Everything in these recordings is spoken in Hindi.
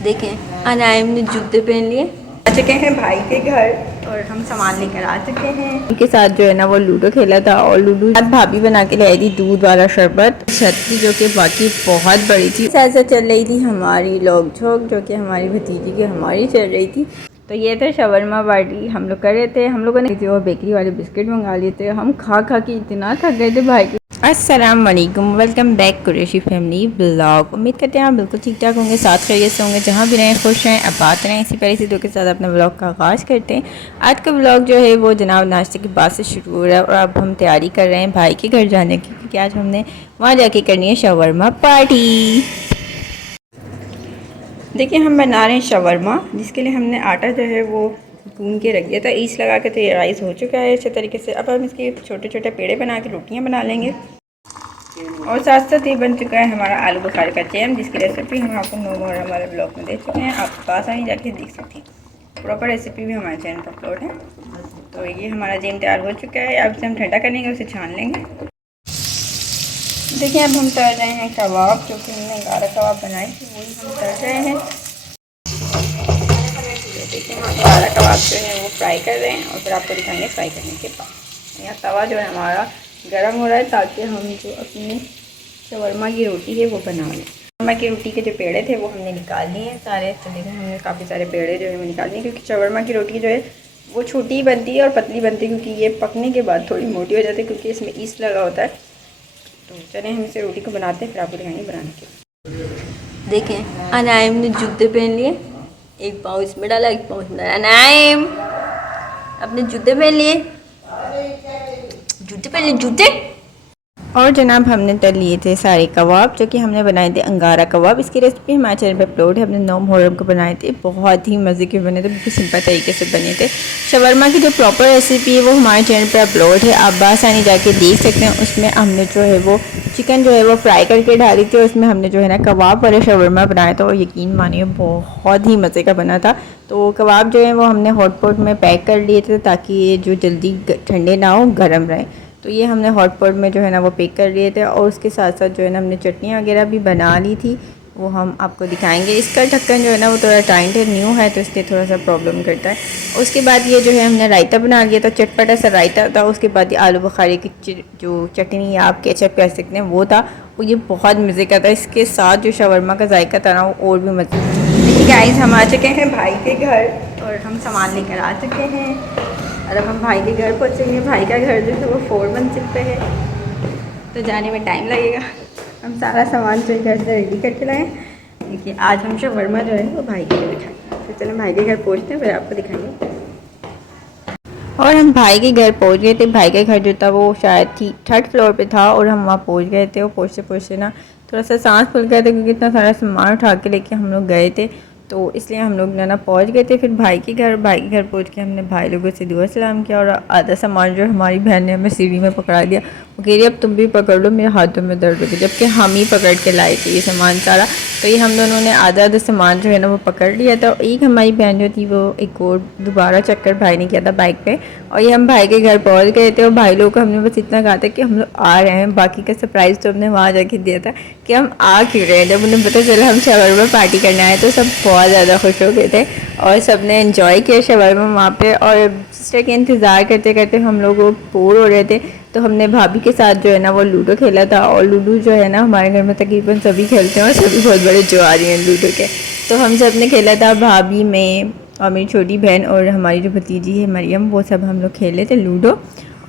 देखें अनाइम ने जूते पहन लिए। आ चुके हैं भाई के घर और हम सामान लेकर आ चुके हैं। उनके साथ जो है ना वो लूडो खेला था और लूडो साथ भाभी बना के लाई थी दूध वाला शरबत छतरी जो कि बाकी बहुत बड़ी थी। साथ साथ चल रही थी हमारी लोग झोंक जो कि हमारी भतीजी की हमारी चल रही थी। तो ये था शवरमा पार्टी हम लोग कर रहे थे। हम लोगों ने और बेकरी वाले बिस्किट मंगा लिए थे। हम खा खा के इतना थक गए थे भाई के। अस्सलाम वालेकुम, welcome back Qureshi family blog. उम्मीद करते हैं आप बिल्कुल ठीक ठाक होंगे, साथ खैरियत से होंगे, जहाँ भी रहें खुश रहें, आबाद रहें। इसी प्यारी सी दुआ के साथ अपना ब्लॉग का आगाज़ करते हैं। आज का ब्लॉग जो है वो जनाब नाश्ते के बाद से शुरू हो रहा है और अब हम तैयारी कर रहे हैं भाई के घर जाने की, क्योंकि आज हमने वहाँ जाके करनी है शवरमा पार्टी। देखिए हम बना रहे हैं शवरमा, जिसके लिए हमने आटा जो है वो गूंद के रख दिया था। ईस्ट लगा के तो ये राइस हो चुका है अच्छे तरीके से। अब हम इसके छोटे छोटे पेड़े बना के रोटियां बना लेंगे। और साथ साथ ये बन चुका है हमारा आलू बुखारे का जैम, जिसकी रेसिपी हम आपको नोमोर हमारे ब्लॉग में दे चुके हैं। आप पास आनी जाके देख सकते हैं। प्रॉपर रेसिपी भी हमारे चैनल पर अपलोड है। तो ये हमारा जैम तैयार हो चुका है। अब इसे हम ठंडा कर लेंगे, उसे छान लेंगे। देखिए अब हम तल रहे हैं कबाब, जो कि हमने गारा कबाब बनाई थी वही हम तल रहे हैं। देखिए हम गारा कबाब जो है वो फ्राई कर रहे हैं और फिर आपको दिखाएंगे फ्राई करने के बाद। यहाँ तवा जो है हमारा गर्म हो रहा है, ताकि हम जो अपनी शवरमा की रोटी है वो बना लें। शवरमा की रोटी के जो पेड़े थे वो हमने निकाल लिए हैं सारे। तो देखिए हमने काफ़ी सारे पेड़े जो है वो निकाल लिए, क्योंकि शवरमा की रोटी जो है वो छोटी बनती है और पतली बनती है, क्योंकि ये पकने के बाद थोड़ी मोटी हो जाती है, क्योंकि इसमें ईस्ट लगा होता है। तो चलें हम इसे रोटी को बनाते हैं, फिर आपको दिखाएंगे बनाने के। देखें अनाइम ने जूते पहन लिए, एक पाँव इसमें डाला एक पाँव इसमें डाला। अनाइम अपने जूते पहन लिए, जूते पहन लिए जूते। और जनाब हमने तल लिए थे सारे कबाब, जो कि हमने बनाए थे अंगारा कबाब। इसकी रेसिपी हमारे चैनल पे अपलोड है। हमने 9 मुहर्रम को बनाए थे, बहुत ही मज़े के बने थे, बिल्कुल सिंपल तरीके से बने थे। शवरमा की जो प्रॉपर रेसिपी है वो हमारे चैनल पे अपलोड है, आप बासानी जाके देख सकते हैं। उसमें हमने जो है वो चिकन जो है वो फ्राई करके डाली थी, और उसमें हमने जो है ना कबाब वाले शवरमा बनाया था, और यकीन मानिए बहुत ही मज़े का बना था। तो कबाब जो है वो हमने हॉट पॉट में पैक कर लिए थे, ताकि ये जो जल्दी ठंडे ना हो, गर्म रहें। तो ये हमने हॉट पॉट में जो है ना वो पैक कर लिए थे। और उसके साथ साथ जो है ना हमने चटनी वगैरह भी बना ली थी, वो हम आपको दिखाएंगे। इसका ढक्कन जो है ना वो थोड़ा टाइट है, न्यू है, तो इसलिए थोड़ा सा प्रॉब्लम करता है। उसके बाद ये जो है हमने रायता बना लिया था, चटपटा सा रायता था। उसके बाद ये आलू बुखारे की जो चटनी या आप केचप कह सकते हैं वो था, वो ये बहुत मज़े का था। इसके साथ जो शवरमा का जायका था ना वो और भी मज़े। देखिए गाइस हम आ चुके हैं भाई के घर और हम सामान लेकर आ चुके हैं, और अब हम भाई के घर पहुँचेंगे। भाई का घर जो है वो 4 मंजिल पे है, तो जाने में टाइम लगेगा। हम सारा सामान जो घर से रेडी करके लाए। देखिए आज हम शवरमा जो है वो भाई के घर दिखाएंगे। तो चलो भाई के घर पहुँचते हैं, फिर आपको दिखाएंगे। और हम भाई के घर पहुँच गए थे। भाई का घर जो था वो शायद 3rd फ्लोर पे था, और हम वहाँ पहुँच गए थे। और पहुँचते पहुँचते ना थोड़ा सा सांस फूल गया था, क्योंकि इतना सारा सामान उठा के लेके हम लोग गए थे। तो इसलिए हम लोग ना पहुँच गए थे फिर भाई के घर। भाई के घर पहुँच के हमने भाई लोगों से दुआ सलाम किया, और आधा सामान जो हमारी बहन ने हमें सीढ़ी में पकड़ा दिया। वो कह रही अब तुम भी पकड़ लो, मेरे हाथों में दर्द हो गया, जबकि हम ही पकड़ के लाए थे ये सामान सारा। तो ये हम दोनों ने आधा आधा सामान जो है ना वो पकड़ लिया था। एक हमारी बहन जो थी वो एक और दोबारा चक्कर भाई ने किया था बाइक पे, और ये हम भाई के घर पहुंच गए थे। और भाई लोगों को हमने बस इतना कहा था कि हम लोग आ रहे हैं, बाकी का सरप्राइज़ तो हमने वहाँ जाके दिया था कि हम आ क्यों रहे हैं। जब उन्हें पता चला हम शवरमा पार्टी करने आए तो सब बहुत ज़्यादा खुश हो गए थे, और सब ने इन्जॉय किया शवरमा वहाँ पे। और सिस्टर के इंतज़ार करते करते हम लोग बोर हो रहे थे, तो हमने भाभी के साथ जो है ना वो लूडो खेला था। और लूडो जो है ना हमारे घर में तकरीबन सभी खेलते हैं, और सभी बहुत बड़े जुआरी हैं लूडो के। तो हम सब ने खेला था, भाभी में और मेरी छोटी बहन और हमारी जो भतीजी है मरियम, वो सब हम लोग खेले थे लूडो।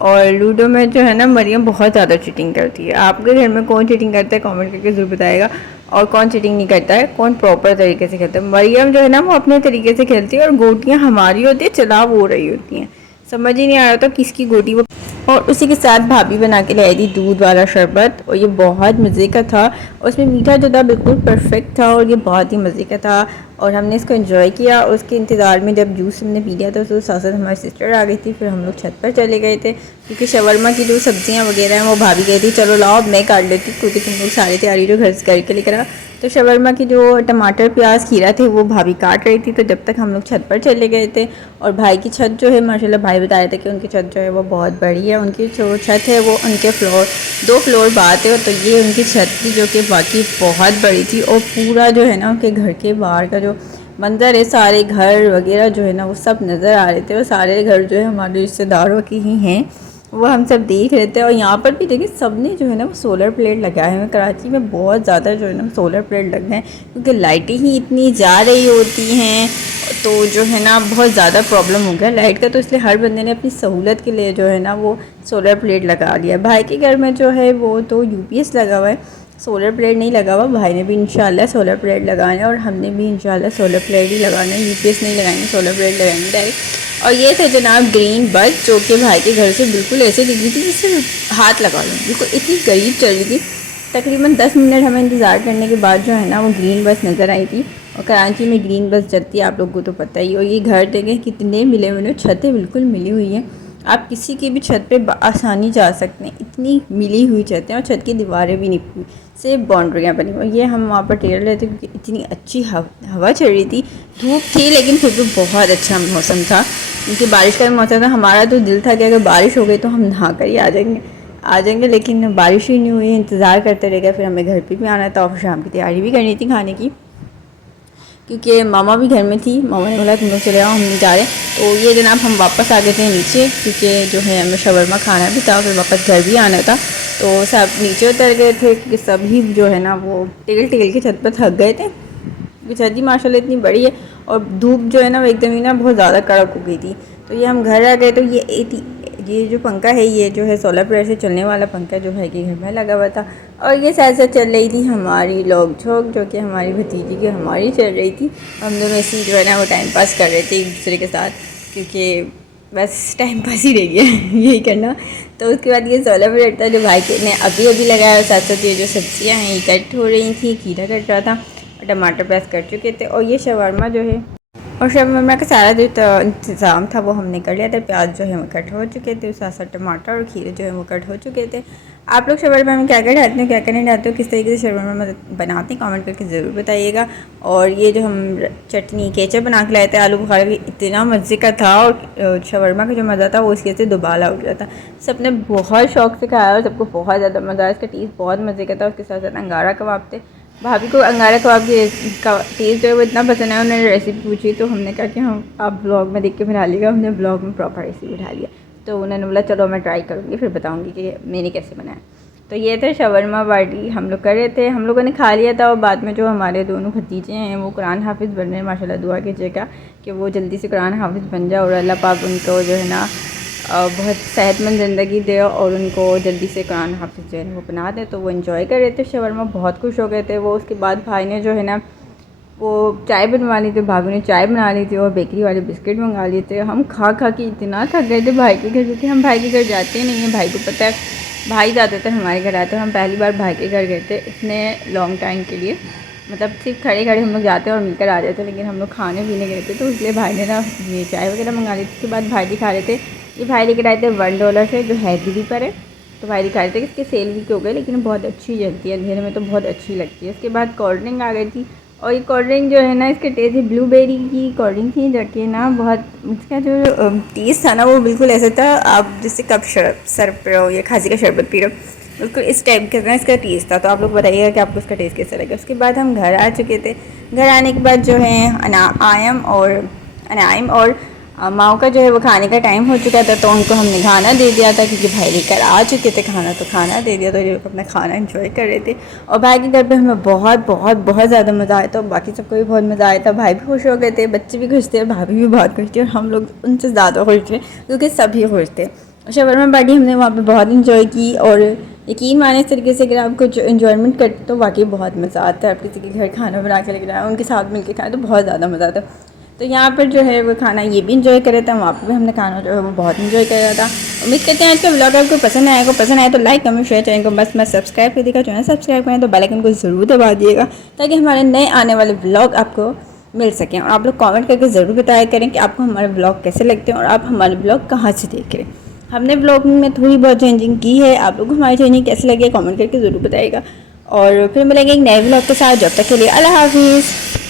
और लूडो में जो है ना मरियम बहुत ज़्यादा चीटिंग करती है। आपके घर में कौन चीटिंग करता है कमेंट करके ज़रूर बताएगा, और कौन चीटिंग नहीं करता है, कौन प्रॉपर तरीके से खेलता है। मरियम जो है ना वो अपने तरीके से खेलती है, और गोटियाँ हमारी होती है, चलाव हो रही होती हैं, समझ ही नहीं आ रहा था किसकी गोटी वो। और उसी के साथ भाभी बना के लाई थी दूध वाला शरबत, और ये बहुत मज़े का था। उसमें मीठा जो था बिल्कुल परफेक्ट था, और ये बहुत ही मज़े का था, और हमने इसको एंजॉय किया। उसके इंतज़ार में जब जूस हमने पी लिया था तो साथ साथ हमारी सिस्टर आ गई थी। फिर हम लोग छत पर चले गए थे, क्योंकि शवरमा की जो सब्ज़ियाँ वगैरह हैं वो भाभी गई थी चलो लाओ अब मैं काट लेती, क्योंकि तुम लोग सारी तैयारी जो घर से करके लेकर आ। तो शवरमा की जो टमाटर प्याज खीरा थे वो भाभी काट रही थी। तो जब तक हम लोग छत पर चले गए थे, और भाई की छत जो है माशाल्लाह भाई बता रहे थे कि उनकी छत जो है वो बहुत बड़ी है। उनकी जो छत है वो उनके 2 फ्लोर बाद है, तो ये उनकी छत थी जो कि बाकी बहुत बड़ी थी। और पूरा जो है ना उनके घर के बाहर का जो मंज़र है, सारे घर वगैरह जो है ना वो सब नज़र आ रहे थे और सारे घर जो है हमारे रिश्तेदारों के ही हैं, वो हम सब देख रहे थे। और यहाँ पर भी देखिए सब ने जो है ना वो सोलर प्लेट लगाए हुए हैं। कराची में बहुत ज़्यादा जो है ना सोलर प्लेट लग गए हैं, क्योंकि लाइटें ही इतनी जा रही होती हैं, तो जो है ना बहुत ज़्यादा प्रॉब्लम हो गया लाइट का। तो इसलिए हर बंदे ने अपनी सहूलत के लिए जो है ना वो सोलर प्लेट लगा लिया। भाई के घर में जो है वो तो यूपीएस लगा हुआ है, सोलर प्लेट नहीं लगा हुआ। भाई ने भी इंशाल्लाह सोलर प्लेट लगाना है और हमने भी इंशाल्लाह सोलर प्लेट ही लगाना है, यूपीएस नहीं लगाएंगे, सोलर प्लेट लगाएंगे डायरेक्ट। और ये थे जनाब ग्रीन बस, जो कि भाई के घर से बिल्कुल ऐसे दिख रही थी जिससे हाथ लगा लो, बिल्कुल इतनी करीब चल रही थी। तकरीबन 10 मिनट हमें इंतज़ार करने के बाद जो है ना वो ग्रीन बस नज़र आई थी। और कराची में ग्रीन बस चलती है, आप लोगों को तो पता ही। और ये घर देखें कितने मिले हुए, छतें बिल्कुल मिली हुई हैं, आप किसी की भी छत पे आसानी जा सकते हैं, इतनी मिली हुई छतें। और छत की दीवारें भी नहीं हुई, सिर्फ बाउंड्रियाँ बनी हुई। ये हम वहाँ पर टेर रहे थे क्योंकि इतनी अच्छी हवा चल रही थी, धूप थी लेकिन फिर भी बहुत अच्छा मौसम था, क्योंकि बारिश का मौसम था। हमारा तो दिल था कि अगर बारिश हो गई तो हम नहा कर ही आ जाएंगे, लेकिन बारिश ही नहीं हुई, इंतज़ार करते रह गए। फिर हमें घर पे भी आना था और शाम की तैयारी भी करनी थी खाने की, क्योंकि मामा भी घर में थी। मामा ने बोला तुम लोग चले आओ, हम नहीं जा रहे। तो ये जनाब हम वापस आ गए थे नीचे, क्योंकि जो है हमें शवरमा खाना भी था, फिर वापस घर भी आना था। तो सब नीचे उतर गए थे, क्योंकि सभी जो है ना वो टेल के छत पर थक गए थे, क्योंकि छत ही माशाल्लाह इतनी बड़ी है और धूप जो है ना वो एकदम ही ना बहुत ज़्यादा कड़क हो गई थी। तो ये हम घर आ गए। तो ये जो पंखा है ये जो है सोलर प्लेट से चलने वाला पंखा जो है कि घर में लगा हुआ था। और ये साथ साथ चल रही थी हमारी लोग झोंक, जो कि हमारी भतीजी की हमारी चल रही थी। हम दोनों ऐसे जो है ना वो टाइम पास कर रहे थे एक दूसरे के साथ, क्योंकि बस टाइम पास ही रह गया यही करना। तो उसके बाद ये सोलर प्लेट था जो भाई ने अभी अभी लगाया। साथ साथ ये जो सब्जियाँ हैं ये कट हो रही थी, खीरा कट रहा था और टमाटर प्रेस कर चुके थे। और ये शवरमा जो है और शवरमा का सारा जो इंतज़ाम था वो हमने कर लिया था। प्याज जो है वो कट हो चुके थे, साथ साथ टमाटर और खीरे जो है वो कट हो चुके थे। आप लोग शवरमा में क्या क्या डालते हो, क्या क्या नहीं डालते हो, किस तरीके से शवरमा बनाते हैं, कमेंट करके ज़रूर बताइएगा। और ये जो हम चटनी केचप बना के लाए थे आलू बुखारा की, इतना मज़े का था। और शवरमा का जो मज़ा था वो इसके से दुबाला उठ गया था। सबने बहुत शौक से खाया और सबको बहुत ज़्यादा मज़ा आया। इसका टेस्ट बहुत मज़े का था। उसके साथ साथ अंगारा कबाब थे। भाभी को अंगारा कबाब का टेस्ट जो है वो इतना पसंद है, उन्होंने रेसिपी पूछी तो हमने कहा कि हम आप ब्लॉग में देख के बना लिएगा। हमने ब्लॉग में प्रॉपर रेसिपी उठा लिया, तो उन्होंने बोला चलो मैं ट्राई करूँगी, फिर बताऊँगी कि मैंने कैसे बनाया। तो ये थे शवरमा पार्टी हम लोग कर रहे थे, हम लोगों ने खा लिया था। और बाद में जो हमारे दोनों भतीजे हैं वो कुरान हाफिज़ बन रहे हैं, माशाल्लाह दुआ कीजिएगा कि वो जल्दी से कुरान हाफिज़ बन जाए और अल्लाह पाक उनको जो है ना बहुत सेहतमंद ज़िंदगी दे और उनको जल्दी से कुरान हाफिज़ जो है वो बना दे। तो वो इन्जॉय कर रहे थे शवरमा, बहुत खुश हो गए थे वो। उसके बाद भाई ने जो है ना वो चाय बनवा ली थी, भाभी ने चाय बना ली थी और बेकरी वाले बिस्किट मंगा लिए थे। हम खा के इतना थक गए थे भाई के घर, क्योंकि हम भाई के घर जाते नहीं हैं, भाई को पता है भाई ज़्यादातर हमारे घर आते हैं। हम पहली बार भाई के घर गए थे इतने लॉन्ग टाइम के लिए, मतलब सिर्फ खड़े खड़े हम लोग जाते और मिलकर आ जाते, लेकिन हम लोग खाने पीने गए थे। तो इसलिए भाई ने ना ये चाय वगैरह मंगा ली थी। उसके बाद भाई दिखा रहे थे, ये भाई लेकर आए थे $1 से, जो हैदरी पर है। तो भाई दिखा रहे थे कि इसके सेल भी हो गए, लेकिन बहुत अच्छी जलती है अंधेरे में, तो बहुत अच्छी लगती है। उसके बाद कोल्ड ड्रिंक आ गई थी। और ये कोल्ड ड्रिंक जो है ना इसके टेस्ट ब्लूबेरी की कोल्ड ड्रिंक थी, जो कि ना बहुत इसका जो टेस्ट था ना वो बिल्कुल ऐसा था आप जैसे कप सर पे हो या खांसी का शरबत पी रहे हो, बिल्कुल इस टाइप का इसका टेस्ट था। तो आप लोग बताइएगा कि आपको इसका टेस्ट कैसा लगा। उसके बाद हम घर आ चुके थे। घर आने के बाद जो है अनाइम और माओ का जो है वो खाने का टाइम हो चुका था, तो उनको हमने खाना दे दिया था, क्योंकि भाई लेकर आ चुके थे खाना, तो खाना दे दिया। तो ये लोग अपना खाना एंजॉय कर रहे थे। और भाई के घर पे हमें बहुत बहुत बहुत ज़्यादा मज़ा आया था, बाकी सबको भी बहुत मज़ा आया था। भाई भी खुश हो गए थे, बच्चे भी खुश थे, भाभी भी बहुत खुश थी और हम लोग उनसे ज़्यादा खुश थे, क्योंकि सभी खुश थे। शवरमा पार्टी हमने वहाँ पर बहुत इंजॉय की। और यकीन माने इस तरीके से अगर आप कुछ इन्जॉयमेंट करते तो वाकई बहुत मज़ा आता है। आप किसी के घर खाना बना के लेकर आए, उनके साथ मिलकर खाएँ तो बहुत ज़्यादा मज़ा आता है। तो यहाँ पर जो है वो खाना ये भी इंजॉय कर रहे थे, वहाँ पर भी हमने खाना जो है वो बहुत इंजॉय कर रहा था। उम्मीद करते हैं आज का व्लॉग आपको पसंद आएगा। पसंद आए तो लाइक कमेंट शेयर, चैनल को बस मैं सब्सक्राइब कर देगा, चैनल सब्सक्राइब करें तो बेल आइकन को ज़रूर दबा दिएगा, ताकि हमारे नए आने वाले व्लॉग आपको मिल सकें। और आप लोग कमेंट करके ज़रूर बताया करें कि आपको हमारे व्लॉग कैसे लगते हैं और आप हमारे व्लॉग कहाँ से देख रहे हैं। हमने व्लॉगिंग में थोड़ी बहुत चेंजिंग की है, आप लोग को हमारी चेंजिंग कैसे लगी कमेंट करके ज़रूर बताइएगा। और फिर मिलेंगे एक नए व्लॉग के साथ, जब तक के लिए अल्लाह हाफिज़।